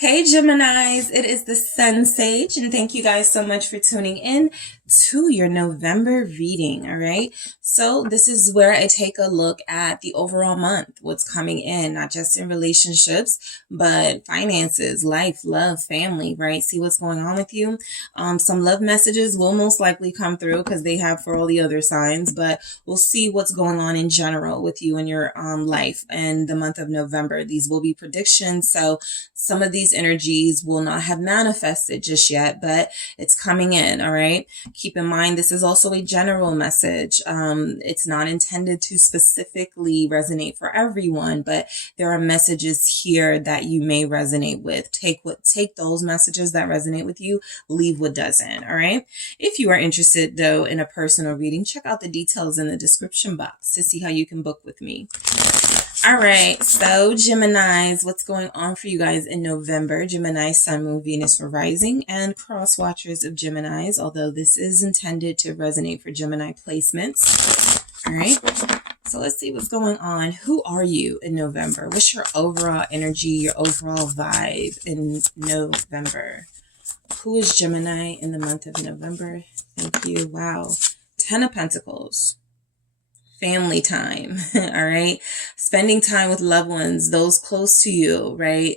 Hey Geminis, it is the SunSage, and thank you guys so much for tuning in to your November reading, all right? So this is where I take a look at the overall month, what's coming in, not just in relationships, but finances, life, love, family, right? See what's going on with you. Some love messages will most likely come through because they have for all the other signs, but we'll see what's going on in general with you in your life in the month of November. These will be predictions, so some of these energies will not have manifested just yet, but it's coming in, all right? Keep in mind, this is also a general message. It's not intended to specifically resonate for everyone, but there are messages here that you may resonate with. Take those messages that resonate with you, leave what doesn't, all right? If you are interested, though, in a personal reading, check out the details in the description box to see how you can book with me. All right, so Geminis, what's going on for you guys in November? Gemini, Sun, Moon, Venus, or Rising, and cross watchers of Geminis, although this is intended to resonate for Gemini placements. All right, so let's see what's going on. Who are you in November? What's your overall energy, your overall vibe in November? Who is Gemini in the month of November? Thank you. Wow. 10 of Pentacles. Family time, all right? Spending time with loved ones, those close to you, right?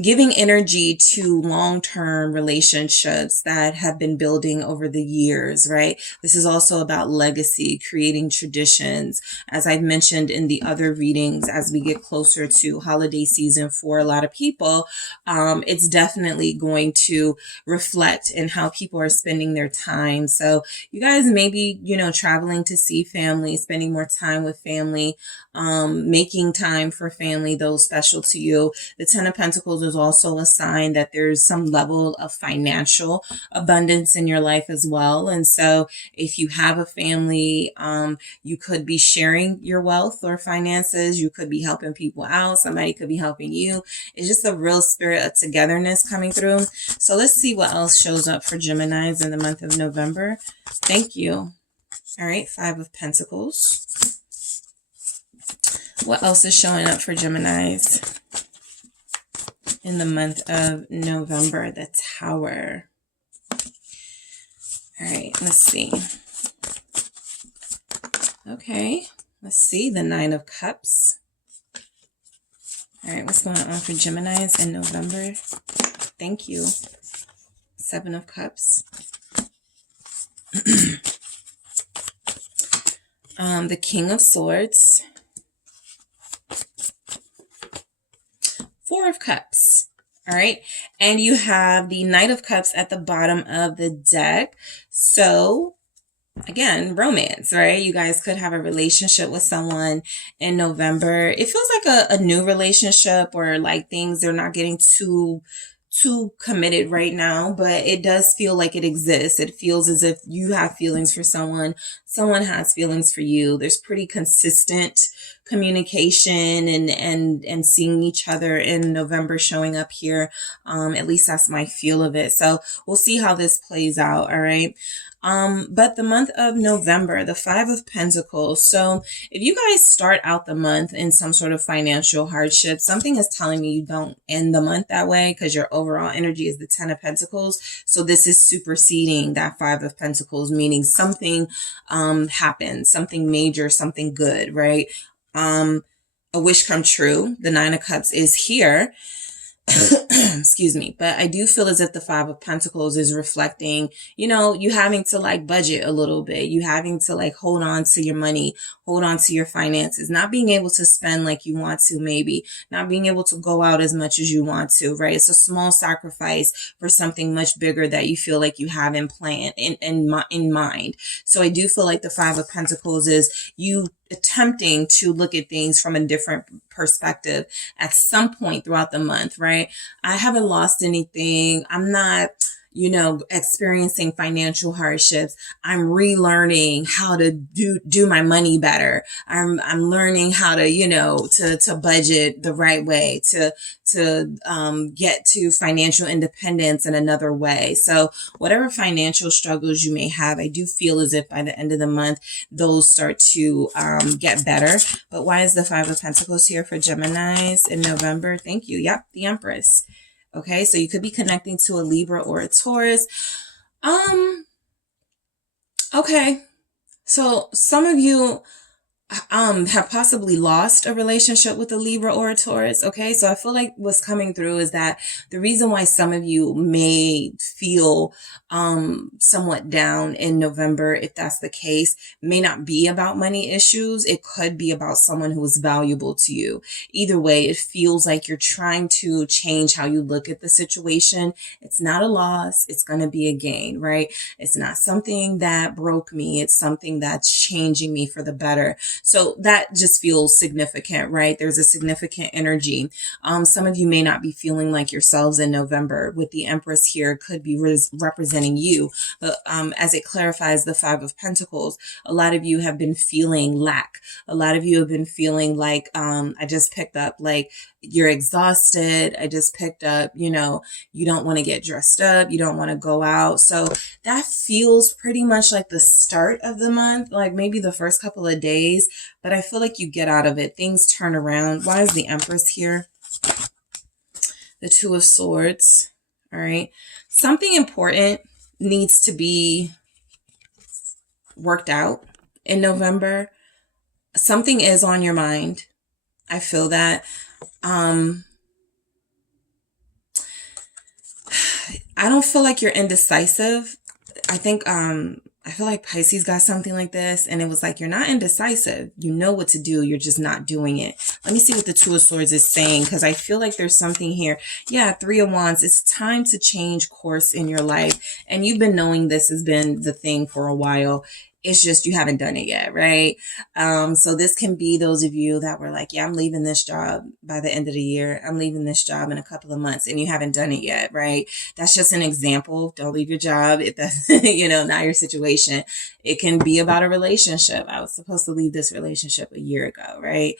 Giving energy to long-term relationships that have been building over the years, right? This is also about legacy, creating traditions. As I've mentioned in the other readings, as we get closer to holiday season for a lot of people, it's definitely going to reflect in how people are spending their time. So you guys may be, traveling to see family, spending more time with family, making time for family, those special to you. The 10 of Pentacles is also a sign that there's some level of financial abundance in your life as well. And so if you have a family, you could be sharing your wealth or finances. You could be helping people out. Somebody could be helping you. It's just a real spirit of togetherness coming through. So let's see what else shows up for Geminis in the month of November. Thank you. All right, 5 of Pentacles. What else is showing up for Geminis in the month of November? The Tower. All right, let's see. Okay, let's see. The 9 of Cups. All right, what's going on for Geminis in November? Thank you. 7 of Cups. The King of Swords. 4 of Cups. All right. And you have the Knight of Cups at the bottom of the deck. So again, romance, right? You guys could have a relationship with someone in November. It feels like a new relationship, or like things, they're not getting too committed right now, but it does feel like it exists. It feels as if you have feelings for someone has feelings for you. There's pretty consistent communication and seeing each other in November showing up here. At least that's my feel of it. So we'll see how this plays out. All right. But the month of November, the 5 of Pentacles. So if you guys start out the month in some sort of financial hardship, something is telling me you don't end the month that way, because your overall energy is the 10 of Pentacles. So this is superseding that 5 of Pentacles, meaning something happens, something major, something good, right? A wish come true. The 9 of Cups is here. Excuse me. But I do feel as if the 5 of Pentacles is reflecting, you having to like budget a little bit, you having to like hold on to your money, hold on to your finances, not being able to spend like you want to, maybe not being able to go out as much as you want to, right? It's a small sacrifice for something much bigger that you feel like you have in mind. So I do feel like the 5 of Pentacles is you attempting to look at things from a different perspective at some point throughout the month, right? I haven't lost anything. I'm not, experiencing financial hardships. I'm relearning how to do my money better. I'm learning how to, to budget the right way, to get to financial independence in another way. So whatever financial struggles you may have, I do feel as if by the end of the month, those start to get better. But why is the 5 of Pentacles here for Geminis in November? Thank you. Yep, the Empress. Okay, so you could be connecting to a Libra or a Taurus. Okay, so some of you have possibly lost a relationship with a Libra or a Taurus. Okay, so I feel like what's coming through is that the reason why some of you may feel somewhat down in November, if that's the case, may not be about money issues. It could be about someone who is valuable to you. Either way, it feels like you're trying to change how you look at the situation. It's not a loss. It's going to be a gain, right? It's not something that broke me. It's something that's changing me for the better. So that just feels significant, right? There's a significant energy. Some of you may not be feeling like yourselves in November. With the Empress here, could be representing you. But as it clarifies the Five of Pentacles, a lot of you have been feeling lack. A lot of you have been feeling like, I just picked up, like, you're exhausted. I just picked up, you don't want to get dressed up. You don't want to go out. So that feels pretty much like the start of the month, like maybe the first couple of days, but I feel like you get out of it. Things turn around. Why is the Empress here? The Two of Swords. All right. Something important needs to be worked out in November. Something is on your mind. I feel that. I don't feel like you're indecisive. I think, I feel like Pisces got something like this, and it was like, you're not indecisive. You know what to do. You're just not doing it. Let me see what the Two of Swords is saying, because I feel like there's something here. Yeah, Three of Wands. It's time to change course in your life. And you've been knowing this has been the thing for a while. It's just you haven't done it yet, right? So this can be those of you that were like, yeah, I'm leaving this job by the end of the year. I'm leaving this job in a couple of months, and you haven't done it yet, right? That's just an example. Don't leave your job if that's, not your situation. It can be about a relationship. I was supposed to leave this relationship a year ago, right?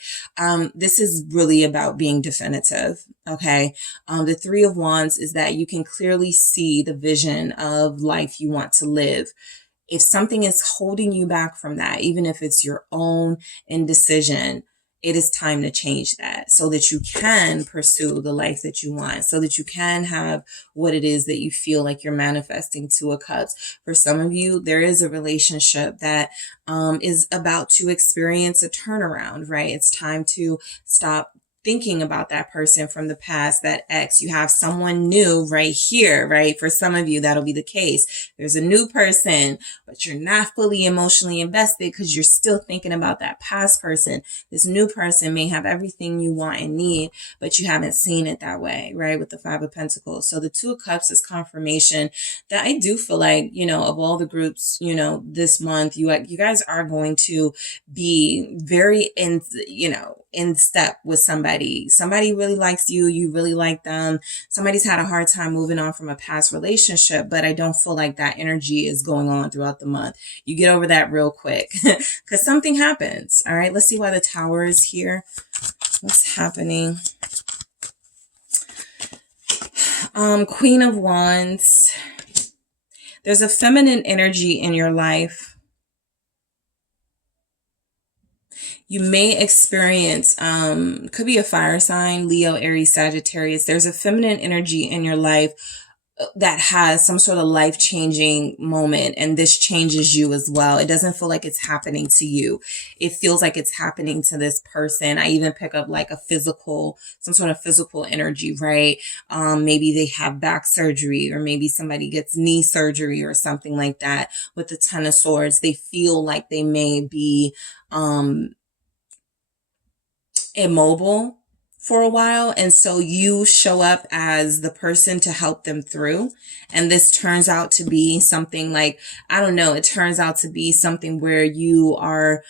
This is really about being definitive, okay? The Three of Wands is that you can clearly see the vision of life you want to live. If something is holding you back from that, even if it's your own indecision, it is time to change that so that you can pursue the life that you want, so that you can have what it is that you feel like you're manifesting. Two of Cups. For some of you, there is a relationship that is about to experience a turnaround, right? It's time to stop thinking about that person from the past, that ex. You have someone new right here, right? For some of you, that'll be the case. There's a new person, but you're not fully emotionally invested because you're still thinking about that past person. This new person may have everything you want and need, but you haven't seen it that way, right? With the Five of Pentacles. So the Two of Cups is confirmation that I do feel like, of all the groups, this month, you guys are going to be very in step with somebody. Somebody really likes you. You really like them. Somebody's had a hard time moving on from a past relationship, but I don't feel like that energy is going on throughout the month. You get over that real quick because something happens. All right. Let's see why the Tower is here. What's happening? Queen of Wands. There's a feminine energy in your life. You may experience, could be a fire sign, Leo, Aries, Sagittarius. There's a feminine energy in your life that has some sort of life-changing moment, and this changes you as well. It doesn't feel like it's happening to you. It feels like it's happening to this person. I even pick up like some sort of physical energy, right? Maybe they have back surgery, or maybe somebody gets knee surgery or something like that. With the Ten of Swords, they feel like they may be, immobile for a while, and so you show up as the person to help them through, and this turns out to be something like, I don't know, it turns out to be something where you are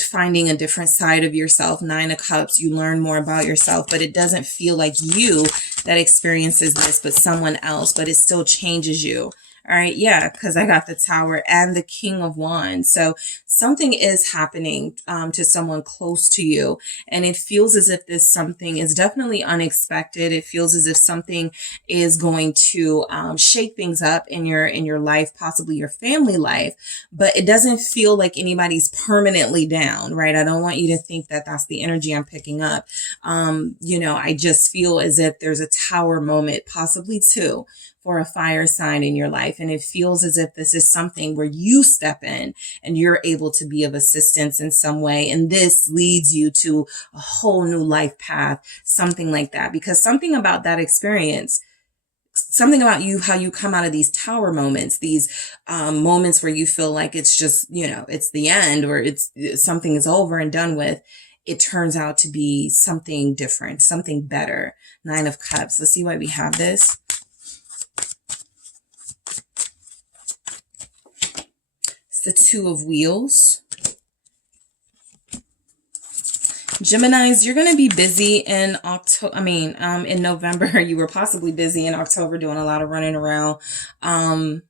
finding a different side of yourself. Nine of Cups, you learn more about yourself, but it doesn't feel like you that experiences this, but someone else, but it still changes you. All right. Yeah. Because I got the Tower and the King of Wands. So something is happening to someone close to you. And it feels as if this something is definitely unexpected. It feels as if something is going to shake things up in your life, possibly your family life, but it doesn't feel like anybody's permanently down, right? I don't want you to think that that's the energy I'm picking up. I just feel as if there's a Tower moment, possibly two, for a fire sign in your life. And it feels as if this is something where you step in and you're able to be of assistance in some way. And this leads you to a whole new life path, something like that. Because something about that experience, something about you, how you come out of these Tower moments, these moments where you feel like it's just, it's the end, or it's something is over and done with. It turns out to be something different, something better. 9 of Cups. Let's see why we have this. It's the 2 of Wheels. Geminis, you're going to be busy in in November. You were possibly busy in October doing a lot of running around. I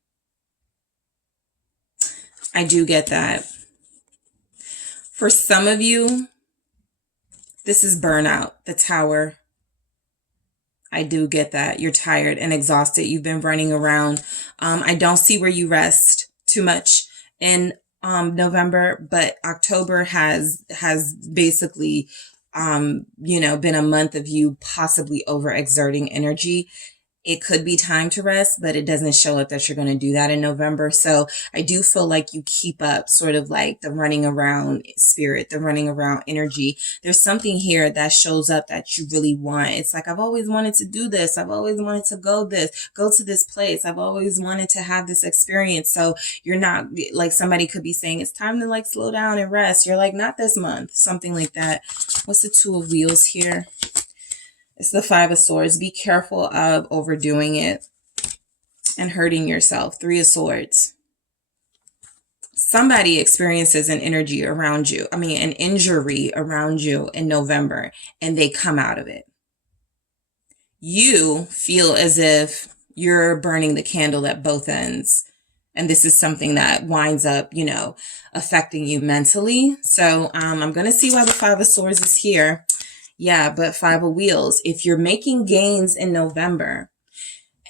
do get that. For some of you, this is burnout, the Tower. I do get that. You're tired and exhausted. You've been running around. I don't see where you rest too much in November, but October has basically, been a month of you possibly overexerting energy. It could be time to rest, but it doesn't show up that you're going to do that in November. So I do feel like you keep up sort of like the running around spirit, the running around energy. There's something here that shows up that you really want. It's like, I've always wanted to do this. I've always wanted to go to this place. I've always wanted to have this experience. So you're not like, somebody could be saying it's time to like slow down and rest. You're like, not this month, something like that. What's the 2 of Wheels here? It's the 5 of Swords. Be careful of overdoing it and hurting yourself. 3 of Swords. Somebody experiences an injury around you in November, and they come out of it. You feel as if you're burning the candle at both ends. And this is something that winds up, affecting you mentally. So I'm going to see why the 5 of Swords is here. Yeah, but 5 of Wheels, if you're making gains in November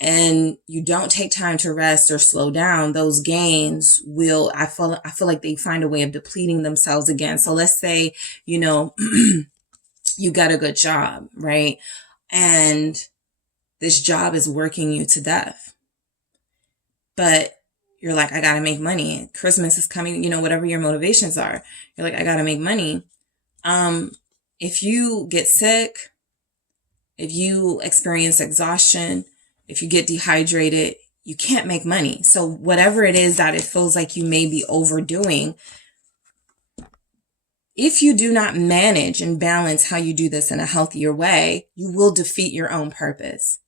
and you don't take time to rest or slow down, those gains will, I feel like they find a way of depleting themselves again. So let's say, you got a good job, right? And this job is working you to death. But you're like, I got to make money. Christmas is coming, whatever your motivations are. You're like, I got to make money. If you get sick, if you experience exhaustion, if you get dehydrated, you can't make money. So whatever it is that it feels like you may be overdoing, if you do not manage and balance how you do this in a healthier way, you will defeat your own purpose.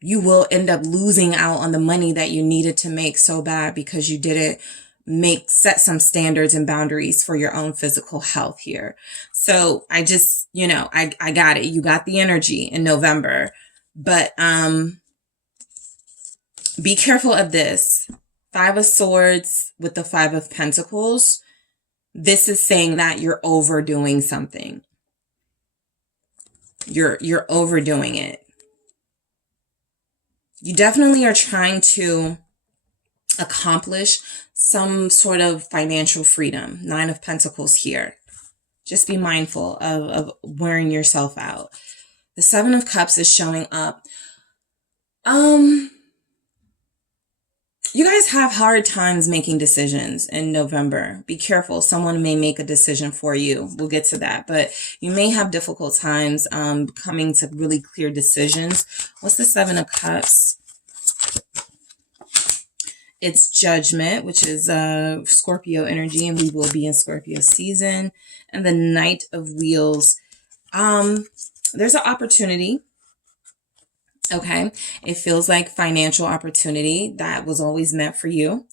You will end up losing out on the money that you needed to make so bad because you didn't set some standards and boundaries for your own physical health here. So I just, I got it. You got the energy in November, but be careful of this. 5 of Swords with the 5 of Pentacles. This is saying that you're overdoing something. You're overdoing it. You definitely are trying to accomplish some sort of financial freedom. 9 of Pentacles here. Just be mindful of wearing yourself out. The 7 of Cups is showing up. You guys have hard times making decisions in November. Be careful. Someone may make a decision for you. We'll get to that. But you may have difficult times coming to really clear decisions. What's the 7 of Cups? It's Judgment, which is Scorpio energy, and we will be in Scorpio season. And the Knight of Wheels. There's an opportunity. Okay. It feels like financial opportunity that was always meant for you.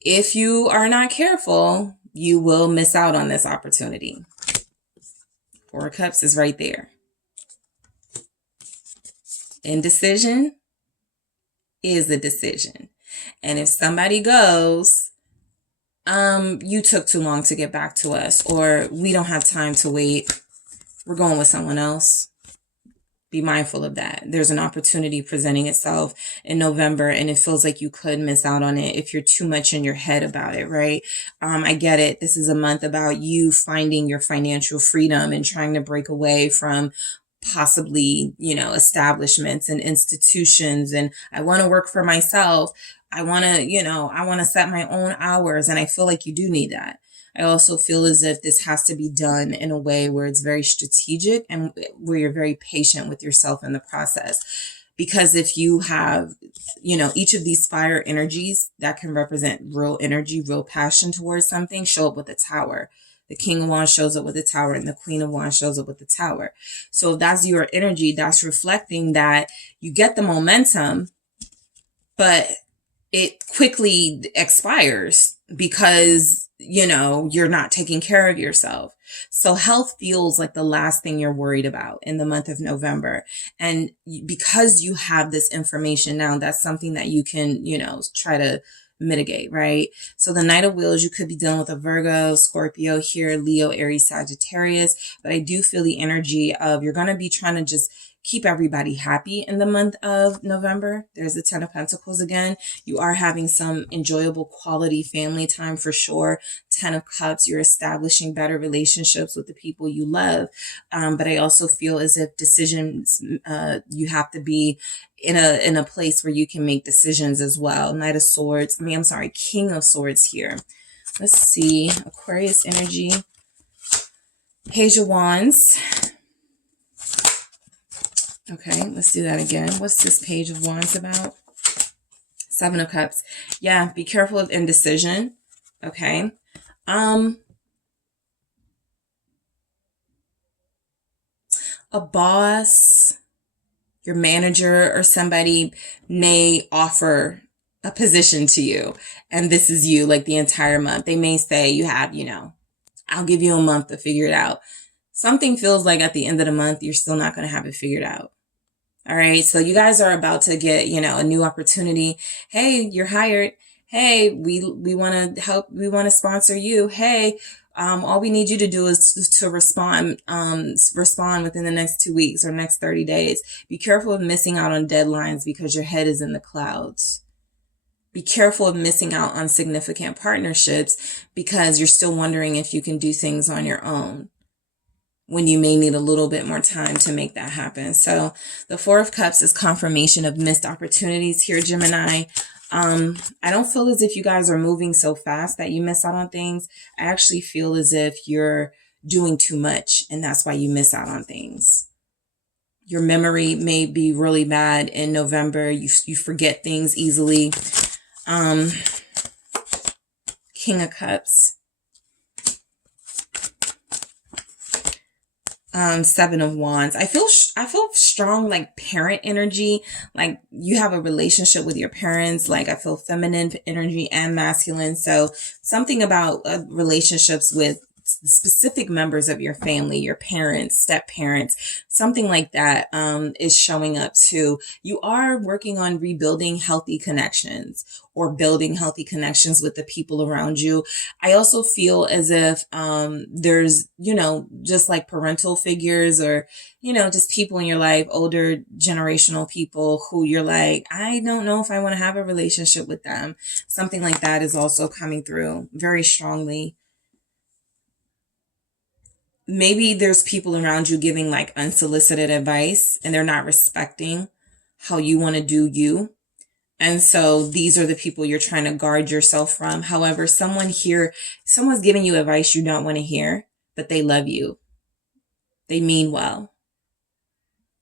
If you are not careful, you will miss out on this opportunity. 4 of Cups is right there. Indecision. is a decision. And if somebody goes, you took too long to get back to us, or we don't have time to wait, we're going with someone else. Be mindful of that. There's an opportunity presenting itself in November, and it feels like you could miss out on it if you're too much in your head about it, right? I get it. This is a month about you finding your financial freedom and trying to break away from possibly, establishments and institutions. And I want to work for myself. I want to set my own hours. And I feel like you do need that. I also feel as if this has to be done in a way where it's very strategic and where you're very patient with yourself in the process. Because if you have, each of these fire energies that can represent real energy, real passion towards something, show up with a tower. The King of Wands shows up with the tower, and the Queen of Wands shows up with the tower. So if that's your energy, that's reflecting that you get the momentum, but it quickly expires because, you're not taking care of yourself. So health feels like the last thing you're worried about in the month of November. And because you have this information now, that's something that you can, try to mitigate, right? So the Knight of Wheels, you could be dealing with a Virgo, Scorpio here, Leo, Aries, Sagittarius. But I do feel the energy of you're going to be trying to just keep everybody happy in the month of November. There's the 10 of Pentacles again. You are having some enjoyable quality family time for sure. 10 of Cups, you're establishing better relationships with the people you love. But I also feel as if decisions, you have to be in a place where you can make decisions as well. King of Swords here. Let's see. Aquarius energy. Page of Wands. Okay, let's do that again. What's this Page of Wands about? 7 of Cups. Yeah, be careful of indecision. Okay. A boss, your manager, or somebody may offer a position to you, and this is you like the entire month. They may say you have, I'll give you a month to figure it out. Something feels like at the end of the month, you're still not going to have it figured out. All right. So you guys are about to get, a new opportunity. Hey, you're hired. Hey, we want to help. We want to sponsor you. Hey, all we need you to do is to respond within the next 2 weeks or next 30 days. Be careful of missing out on deadlines because your head is in the clouds. Be careful of missing out on significant partnerships because you're still wondering if you can do things on your own, when you may need a little bit more time to make that happen. So the 4 of Cups is confirmation of missed opportunities here, Gemini. I don't feel as if you guys are moving so fast that you miss out on things. I actually feel as if you're doing too much, and that's why you miss out on things. Your memory may be really bad in November. You forget things easily. King of Cups. 7 of Wands. I feel strong, like parent energy, like you have a relationship with your parents. Like I feel feminine energy and masculine. So something about relationships with specific members of your family, your parents, step parents, something like that, is showing up too. You are working on rebuilding healthy connections or building healthy connections with the people around you. I also feel as if, there's, just like parental figures or, just people in your life, older generational people who you're like, I don't know if I want to have a relationship with them. Something like that is also coming through very strongly. Maybe there's people around you giving like unsolicited advice and they're not respecting how you want to do you. And so these are the people you're trying to guard yourself from. However, someone's giving you advice you don't want to hear, but they love you. They mean well.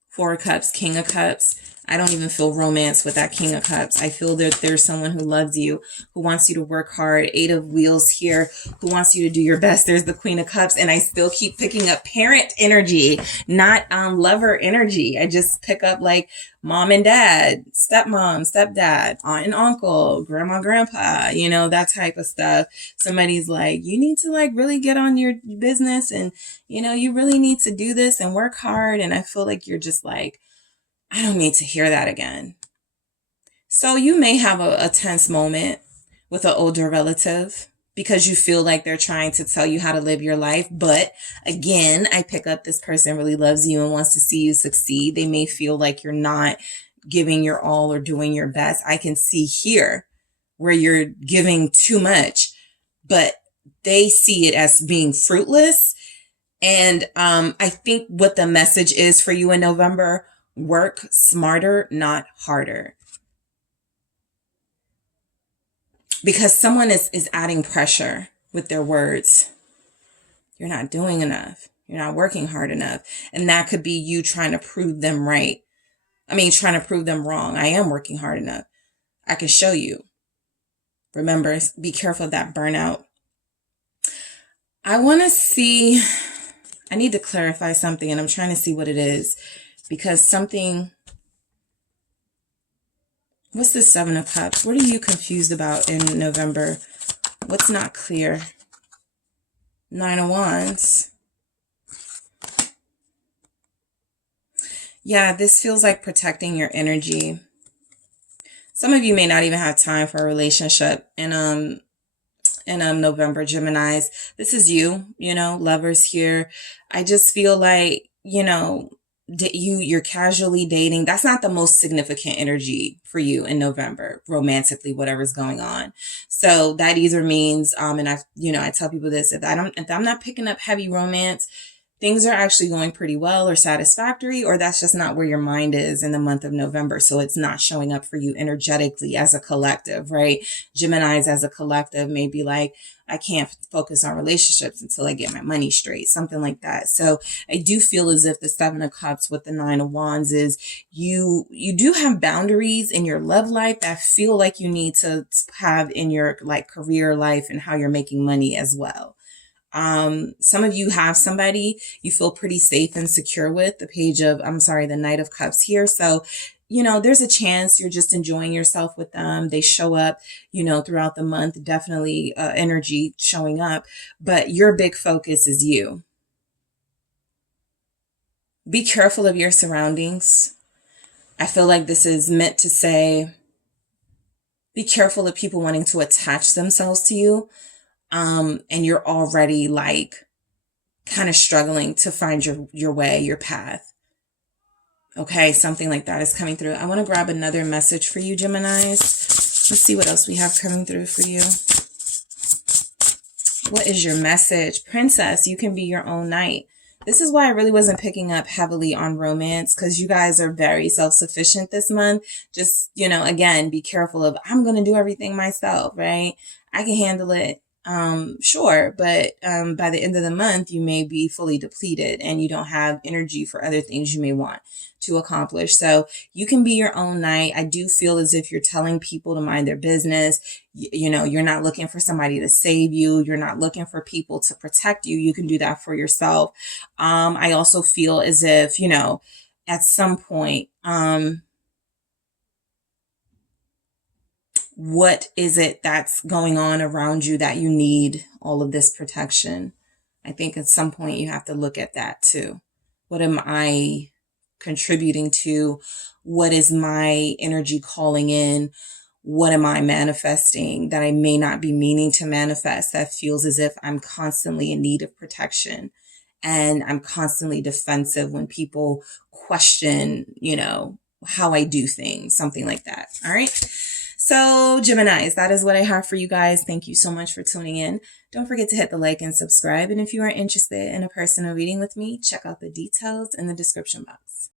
4 of Cups, King of Cups. I don't even feel romance with that King of Cups. I feel that there's someone who loves you, who wants you to work hard. 8 of Wheels here, who wants you to do your best. There's the Queen of Cups, and I still keep picking up parent energy, not lover energy. I just pick up like mom and dad, stepmom, stepdad, aunt and uncle, grandma, grandpa, that type of stuff. Somebody's like, you need to like really get on your business and, you really need to do this and work hard. And I feel like you're just like, I don't need to hear that again. So you may have a tense moment with an older relative because you feel like they're trying to tell you how to live your life. But again, I pick up this person really loves you and wants to see you succeed. They may feel like you're not giving your all or doing your best. I can see here where you're giving too much, but they see it as being fruitless. And I think what the message is for you in November, work smarter, not harder. Because someone is adding pressure with their words. You're not doing enough. You're not working hard enough. And that could be you trying to prove them right. Trying to prove them wrong. I am working hard enough. I can show you. Remember, be careful of that burnout. I need to clarify something, and I'm trying to see what it is. Because what's the Seven of Cups? What are you confused about in November? What's not clear? Nine of Wands. Yeah, this feels like protecting your energy. Some of you may not even have time for a relationship in November, Geminis. This is you, lovers here. I just feel like, you're casually dating. That's not the most significant energy for you in November, romantically, whatever's going on. So that either means, and I tell people this, if I'm not picking up heavy romance, things are actually going pretty well or satisfactory, or that's just not where your mind is in the month of November. So it's not showing up for you energetically as a collective, right? Geminis as a collective may be like, I can't focus on relationships until I get my money straight, something like that. So I do feel as if the Seven of Cups with the Nine of Wands is you do have boundaries in your love life that feel like you need to have in your like career life and how you're making money as well. Some of you have somebody you feel pretty safe and secure with, the Knight of Cups here. So, there's a chance you're just enjoying yourself with them. They show up, throughout the month, definitely energy showing up, but your big focus is you. Be careful of your surroundings. I feel like this is meant to say, be careful of people wanting to attach themselves to you. And you're already like kind of struggling to find your way, your path. Okay, something like that is coming through. I want to grab another message for you, Geminis. Let's see what else we have coming through for you. What is your message? Princess, you can be your own knight. This is why I really wasn't picking up heavily on romance, because you guys are very self-sufficient this month. Just, again, be careful of, I'm going to do everything myself, right? I can handle it. Sure, but by the end of the month, you may be fully depleted and you don't have energy for other things you may want to accomplish. So you can be your own knight. I do feel as if you're telling people to mind their business. You're not looking for somebody to save you. You're not looking for people to protect you. You can do that for yourself. I also feel as if, at some point, what is it that's going on around you that you need all of this protection? I think at some point you have to look at that too. What am I contributing to? What is my energy calling in? What am I manifesting that I may not be meaning to manifest, that feels as if I'm constantly in need of protection and I'm constantly defensive when people question, how I do things, something like that. All right. So Geminis, that is what I have for you guys. Thank you so much for tuning in. Don't forget to hit the like and subscribe. And if you are interested in a personal reading with me, check out the details in the description box.